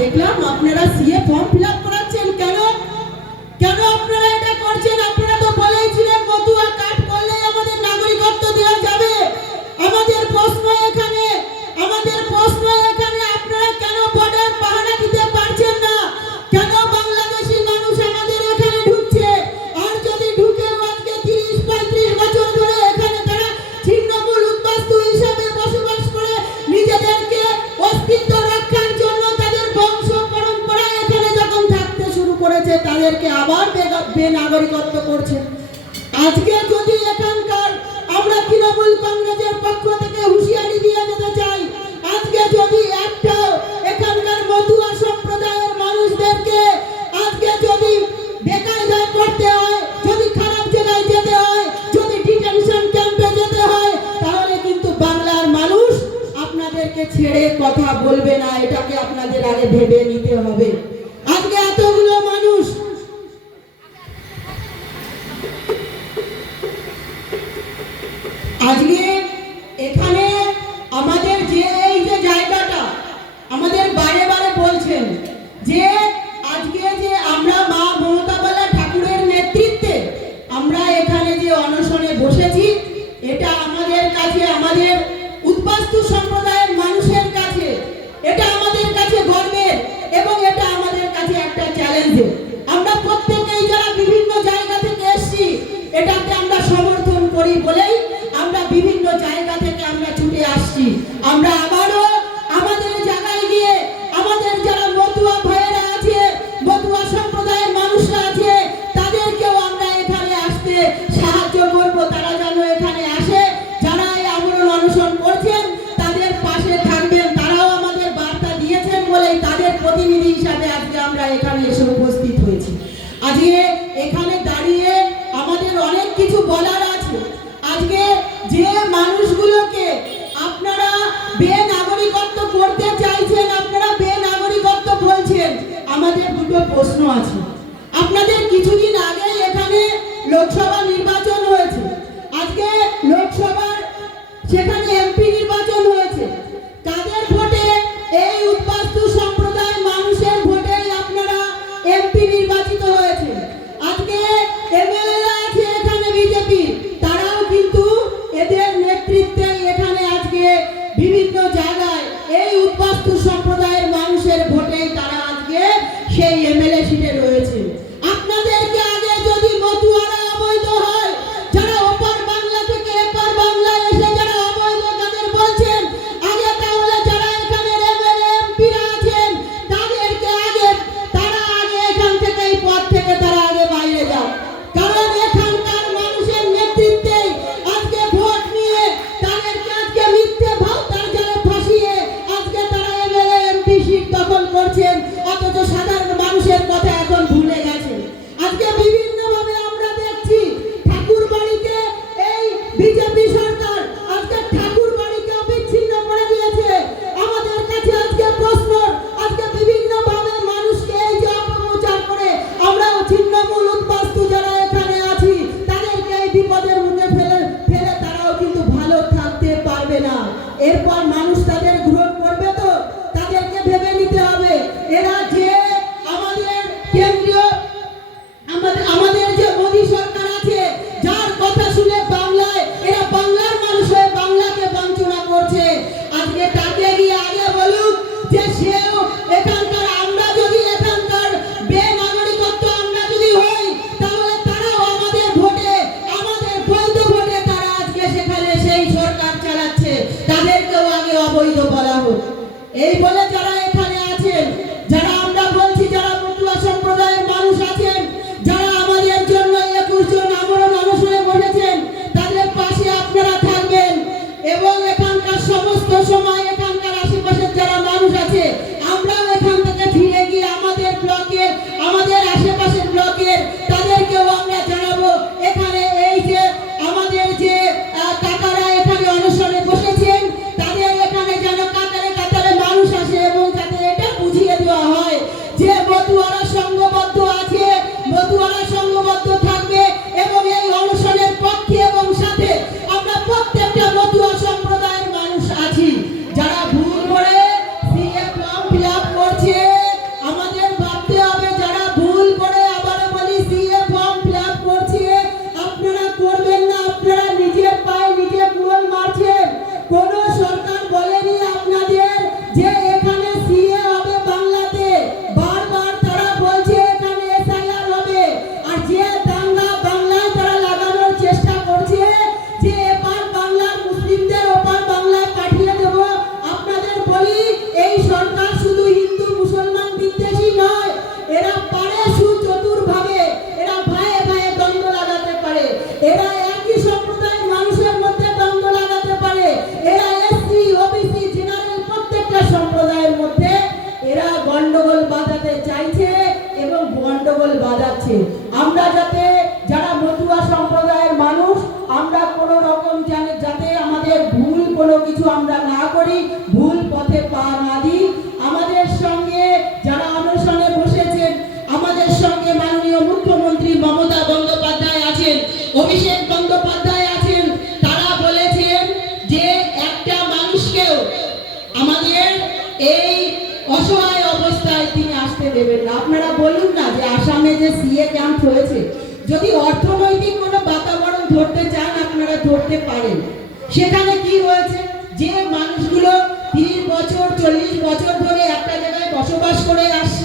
দেখলাম আপনারা CA form fill up করাচ্ছেন। কেন কেন আপনারা এটা করছেন? আপনারা তো বলেইছিলেন মতুয়া কার্ড করলে আমাদের নাগরিকত্ব দেওয়া যাবে। আমাদের প্রশ্ন এখানে আপনারা কেন বর্ডার পাহারা দিতে পারছেন না? কেন বাংলাদেশি মানুষ আমাদের এখানে ঢুকছে? আর যদি ঢুকে আজকে 30-35 বছর ধরে এখানে তারা ছিন্নমূল উদ্বাস্তু হিসাবে বসবাস করে নিজেদেরকে অস্তিত্ব রক্ষার জন্য তাদের বংশ পরম্পরা এখানে যখন থাকতে শুরু করেছে, তাদেরকে আবার বেনাগরিকত্ব করছে। আজকে যদি এখানকার আমরা তৃণমূল কংগ্রেসের পক্ষ থেকে হুঁশিয়ারি দিয়ে যেতে চাই, আজকে যদি একটা এখানকার মতুয়া সম্প্রদায়ের মানুষদেরকে আজকে যদি বেকায়দায় করতে হয়, যদি খারাপ জায়গায় যেতে হয়, যদি ডিটেনশন ক্যাম্পে যেতে হয়, তাহলে কিন্তু বাংলার মানুষ আপনাদেরকে ছেড়ে কথা বলবে না। এটাকে আপনাদের আগে ভেবে নিতে হবে। আজকে এতগুলো মানুষ আজকে এখানে আমাদের যে এই যে জায়গাটা আমাদের বারে বারে বলছেন যে আজকে যে আমরা মা মমতা বালা ঠাকুরের নেতৃত্বে আমরা এখানে যে অনশনে বসেছি, এটা আমাদের কাছে, আমাদের উদ্বাস্তু সম্প্রদায়ের মানুষের কাছে এটা আমাদের কাছে গর্বের এবং এটা আমাদের কাছে একটা চ্যালেঞ্জের। আমরা প্রত্যেকেই যারা বিভিন্ন জায়গা থেকে এসেছি এটাকে আমরা সমর্থন করি বলেই আমরা বিভিন্ন জায়গা থেকে আমরা ছুটে আসছি। আমরা আবারও আমাদের জায়গায় গিয়ে আমাদের যারা মতুয়া ভাইয়েরা আছে, মতুয়া সম্প্রদায়ের মানুষরা আছে, তাদেরকেও আমরা এখানে আসতে সাহায্য করব। তারা যেন এখানে আসে, যারা এই আমরণ অনশন করছেন তাদের পাশে থাকবেন। তারাও আমাদের বার্তা দিয়েছেন বলেই তাদের প্রতিনিধি হিসাবে আজকে আমরা এখানে এসে উপস্থিত হয়েছি। আজকে এখানে দাঁড়িয়ে আমাদের অনেক কিছু বলার আছে। আজকে যে মানুষগুলোকে আপনারা বেনাগরিকত্ব করতে চাইছেন, আপনারা বেনাগরিকত্ব বলছেন, আমাদের দুটো প্রশ্ন আছে। আপনাদের কিছুদিন আগে এখানে লোকসভা নির্বাচন হয়েছে, আজকে লোকসভার সেখানে এমপি নির্বাচন হয়েছে। কাদের ভোটে? এই উদ্বাস্তু সম্প্রদায়ের মানুষের ভোটেই আপনারা এমপি নির্বাচিত হয়েছে। আজকে এমএলএরা আছে এখানে বিজেপি, তারাও কিন্তু এদের নেতৃত্বে এখানে আজকে বিভিন্ন জায়গায় এই উদ্বাস্তু সম্প্রদায়ের মানুষের ভোটেই তারা আজকে সেই এমএলএ সিটে রয়েছে। আপনাদেরকে আগে যদি মতুয়ারা অবৈধ হয়, যারা ওপার বাংলা থেকে এপার বাংলায় এসে যারা অবৈধ তাদের বলছেন, আগে তাহলে যারা এখানে এমএলএ এমপিরা আছেন তাদেরকে আগে তারা আগে এখান থেকে এই পদ থেকে তারা আগে বাইরে যাও। কারণ এখানকার মানুষের নেতৃত্বে আজকে ভোট নিয়ে তাদেরকে আজকে মিথ্যে ভাওতার জালে ফাঁসিয়ে আজকে তারা এমএলএ এমপি সিট দখল করছেন, অথচ সাধারণ মানুষের কথা এখন ভুলে গেছে। আজকে বিভিন্নভাবে আমরা দেখছি ঠাকুর বাড়িকে এই বিজেপি সরকার আজকে ঠাকুর বাড়িকে বিচ্ছিন্ন করে দিয়েছে। আমাদের কাছে আজকে প্রশ্ন, আজকে বিভিন্নভাবে মানুষকে এই যে অপপ্রচার করে আমরা ছিন্নমূল উদ্বাস্তু যারা এখানে আছি তাদেরকে এই বিপদের মুখে ফেলে তারাও কিন্তু ভালো থাকতে পারবে না। এরপর মানুষ তাদের গ্রহণ করবে, তো তাদেরকে ভেবে নিতে হবে। এরা যে আমাদের কেন্দ্রীয় আমাদের যে মোদী সরকার আছে, যার কথা শুনে বাংলায় এরা বাংলার মানুষ হয়ে বাংলাকে বঞ্চনা করছে, আজকে তাকে গিয়ে আগে বলুক যে সেও এখানকার, আমরা যদি এখানকার বেনাগরিকত্ব আমরা যদি হই তাহলে তারাও আমাদের ভোটে, আমাদের বৈধ ভোটে তারা আজকে সেখানে সেই সরকার চালাচ্ছে, তাদেরকেও আগে অবৈধ বলা হোক। এই বলে যারা এখানে আছেন, যারা আমরা বলছি যারা মতুয়া সম্প্রদায়ের মানুষ আছেন, যারা আমাদের জন্য 21 জন আমরণ অনশনে বসেছেন, তাদের পাশে আপনারা থাকবেন এবং এখানকার সমস্ত সময় এখানকার আশেপাশের যারা মানুষ আছে আমরাও এখান থেকে ফিরে গিয়ে আমাদের ব্লকের, আমাদের আশেপাশের ব্লকের তাদেরকেও আমরা জানাবো এখানে এই যে আমাদের যে কাকারা এখানে অনশনে বসেছেন তাদের এখানে যেন কাতারে কাতারে মানুষ আসে এবং যাতে যারা মতুয়া সম্প্রদায়ের মানুষ আমরা কোনো রকম যাতে আমাদের ভুল কোনো কিছু আমরা না করি, ভুল পথে পা না দিই। আমাদের সঙ্গে যারা অনশনে বসেছেন, আমাদের সঙ্গে মাননীয় মুখ্যমন্ত্রী মমতা বন্দ্যোপাধ্যায় আছেন, অভিষেক বন্দ্যোপাধ্যায় আছেন। তারা বলেছেন যে একটা মানুষকেও আমাদের এই অসহায় অবস্থায় তিনি আসতে দেবেন না। আপনারা বলুন না যে আসামে যে সিএ ক্যাম্প হয়েছে, যদি অর্থনৈতিক কোনো বাতাবরণ ধরতে চান আপনারা ধরতে পারেন। সেখানে কি হয়েছে, যে মানুষগুলো 30 বছর 40 বছর ধরে একটা জায়গায় বসবাস করে আসছে,